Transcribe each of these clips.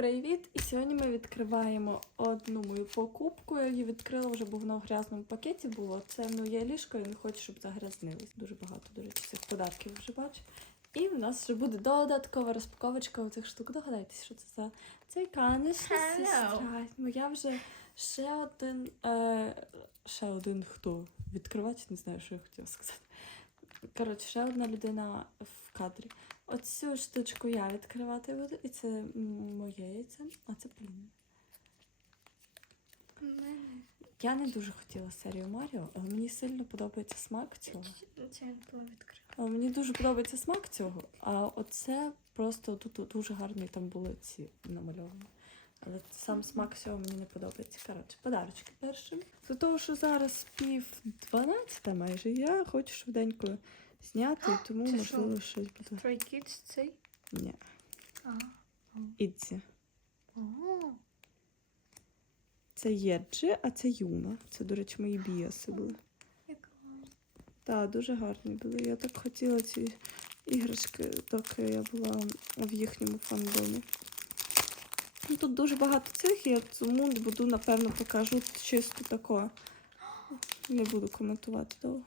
Привіт! І сьогодні ми відкриваємо одну мою покупку. Я її відкрила вже, бо вона в грязному пакеті було. Це ну, є ліжко і не хочу, щоб загрязнилось. Дуже багато, до речі, цих подарків вже бачу. І в нас ще буде додаткова розпаковочка оцих штук. Догадайтесь, що це за цей каниш сестра. Ну я вже ще один, е, ще один хто відкривати, не знаю, що я хотіла сказати. Коротше, ще одна людина в кадрі. Оцю штучку я відкривати буду, і це моє яйце, а це Поліна. Я не дуже хотіла серію Маріо, але мені сильно подобається смак цього. Мені дуже подобається смак цього, а оце просто тут дуже гарні там були ці намальовані. Але сам смак цього мені не подобається. Коротше, подарочки першим. До того, що зараз пів дванадцята майже, я хочу швиденько зняти, тому Це можливо щось буде. Stray Kids цей? Ні. А. Ідзі. О. Це Єджі, а це Юна. Це, до речі, мої біаси були. Яка гарна. Так, дуже гарні були. Я так хотіла ці іграшки, доки я була в їхньому фандомі. Ну, Тут дуже багато цих, я тому буду, напевно, покажу чисто тако. Не буду коментувати довго.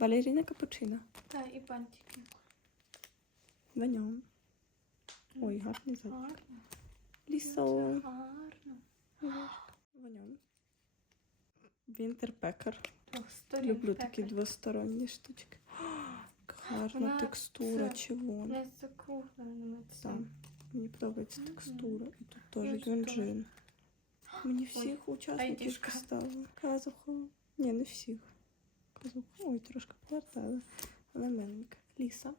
Балеріна капучино. Та і бантики. Ваньом. Ой, гарний запах. Гарно. Лісо. Гарно. Ваньом. Вінтерпекер. Двосторонній Люблю такі двосторонні штучки. Гарна Вона текстура, це- чи вон. Не закругленими Так. цим. Мені подобається текстура. І тут теж теж. юнджин. Мені всіх учасників айдішка. поставили. Казухо. Ні, не всіх. Ой, трошки повертали. Але миленька. Ліса.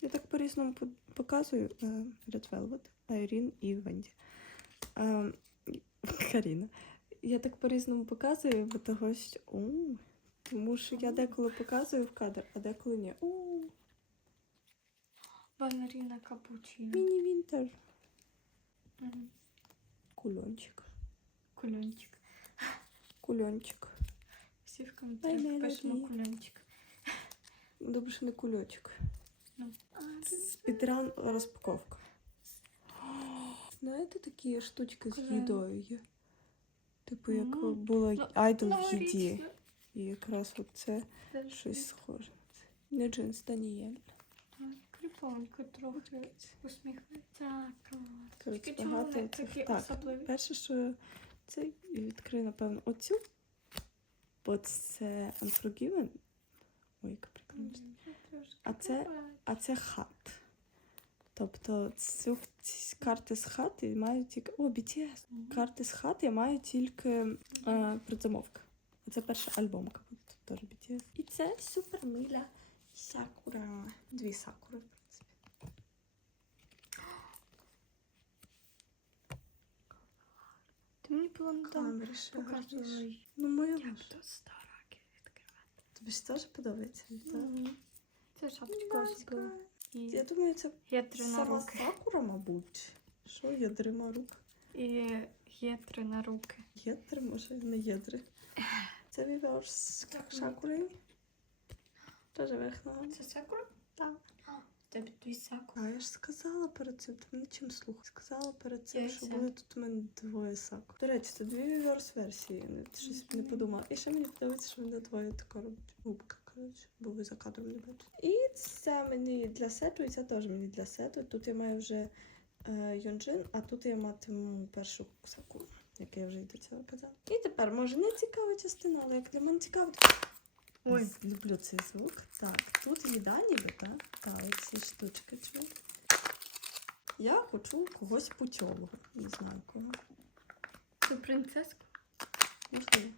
Я так по-різному показую е, Red Velvet, Айрін і Венді. Каріна. Я так по-різному показую, бо того що. О, тому що я деколи показую в кадр, а деколи ні. О, Балеріна капучино. Міні-вінтер. Мгм. Кульончик. Кульончик. Кульончик. Всі в коментарях пишемо кульончик. Добре, що не кульочок. Ну. Спідран розпаковка. Знаєте, такі штучки з їдою є? Типу, як Ну, айдол в їді. І якраз от це щось схоже. Не джинс Даніель. Так, Прикольненько трохи усміхається. Так, Тільки чому вони такі особливі? Перше, що це і відкрию, напевно, оцю. Бо це Unforgiven. Ой, яка прикольна. А це- А це хат. Тобто цю, ці карти з хати мають тільки. О, BTS. Карти з хати мають тільки е, предзамовка. А це перша альбомка. Тут теж BTS. І це супер миля сакура. Дві сакури, в принципі. Ти мені було не там Камери ще показувала. Ну, моя Я буду стараки відкривати. Тобі ж теж подобається? так? Це шапочка особлива. Я думаю, це сама сакура, мабуть. Що ядрима рук? І гетри на руки. Єдри, може, не єдри. Це вівер з Так, сакурою. Теж верх. Це сакура? Так. Тебе дві сакури. А я ж сказала перед цим, ти мене чим слухай. Сказала перед цим, що були тут у мене двоє сакур. До речі, це дві віверс версії. Не, щось не подумала. І ще мені подобається, що мене двоє тако робить. Губка, коротше, бо ви за кадром не бачите. І ця мені для сету, і ця теж мені для сету. Тут я маю вже е, Йонджин, а тут я матиму першу сакуру, як я вже й до цього казала. І тепер, може, не цікава частина, але як для мене цікаво, Ой. Люблю цей звук. Так, тут їда ніби, так? Так, оці штучки чую. Я хочу когось путьового. Не знаю кого. Це принцеску? Можливо.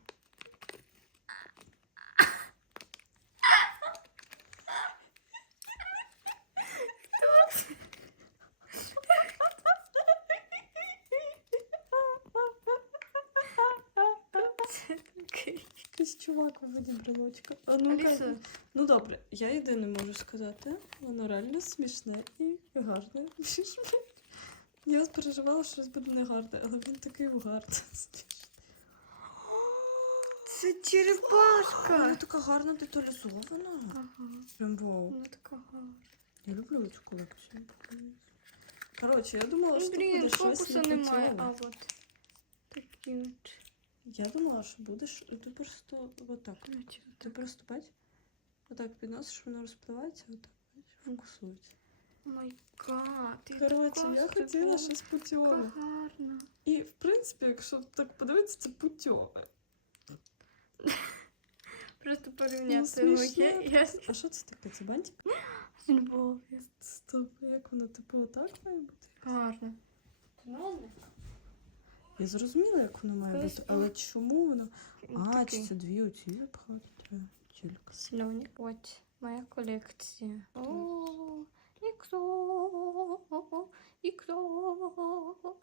Це такий. Якийсь чувак у воді брелочка. А ну, Аліса, ну добре, я єдине можу сказати. Воно реально смішне і гарне. Я переживала, що щось буде негарне, але він такий гарний. це черепашка! Вона така гарна деталізована. Ага, Прям вау. вона така гарна. Я люблю цю колекцію. Коротше, я думала, що Блін, буде щось фокуса немає, а от такі от. Я думала, що будеш. Ти просто отак. Коротше, Ти просто бач, отак підносиш, воно розпливається, отак бач, фокусується. О май гад. ти Коротше, я хотіла щось путьове. гарна. І в принципі, якщо так подивитися, це путьове. Просто Ну, порівняти смішно. моє я А що це таке? Це бантик? з любов'ю. Стоп, як воно типу отак має бути? Гарно. Ладно. Я зрозуміла, як воно має бути, але чому воно. А, чи це дві оці запхати? Тільки. сльоні. Ось моя колекція. О, ікро, ікро.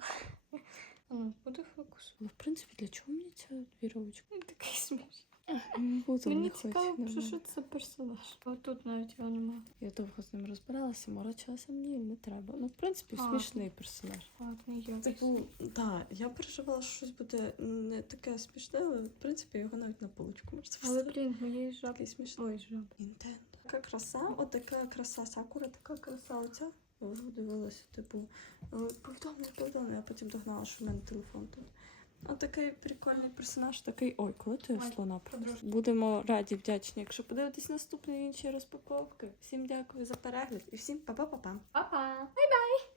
А буде фокус. Ну, в принципі, для чого мені ця віровочка? Такий смішний. Буду Мені цікаво, що, що це персонаж. А тут навіть його немає. Я довго з ним розбиралася, морочилася, мені не треба. Ну, в принципі, А. смішний персонаж. Ладно, я Типу, так, я переживала, що щось буде не таке смішне, але в принципі його навіть на полочку можна Але, блін, моєї жаб. Такий смішний. Ой, жаб. Нінтендо. Така краса, от така краса Сакура, така краса оця. Дивилася, типу, е, повідомлення, повідомлення, а потім догнала, що в мене телефон тут. От такий прикольний персонаж, такий. Ой, коли ти Ой, слона подружка. Будемо раді, вдячні, якщо подивитесь наступні інші розпаковки. Всім дякую за перегляд і всім па-па-па-па. Па-па! Бай-бай!